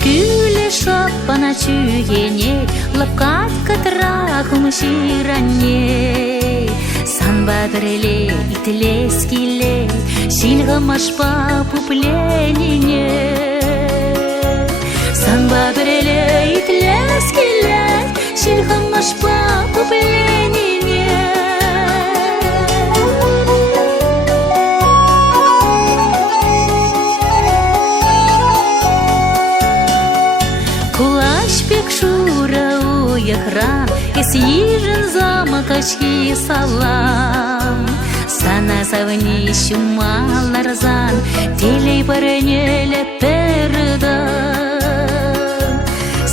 Күлі шаппана чүйгене, лапкат катрахым ширанне. Санба бірле, итлескиле, шилғымашпа пупленіне. Санба бірле, итлескиле, шилғымашпа пупленіне. Кулачбек шура уяхран, ежин замокачки салам. Сана завни шумаларзан, телей барынеле пердан.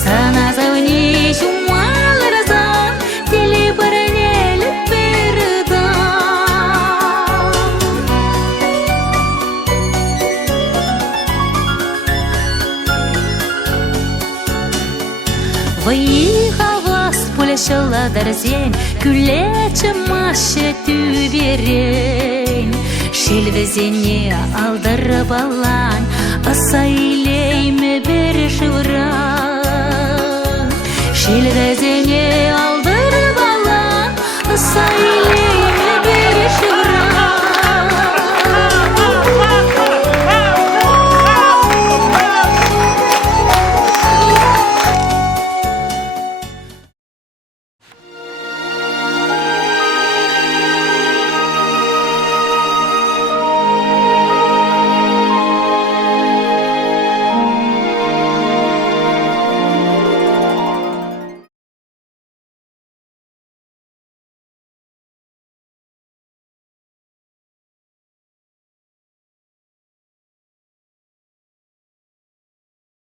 Сана завни шумаларзан, телей барынеле пердан. Выехалась пуляшала дарзень, күлечі машы түберен. Шелвезене алдырып алан, аса илейме бір жывран. Шелвезене алдырып алан, аса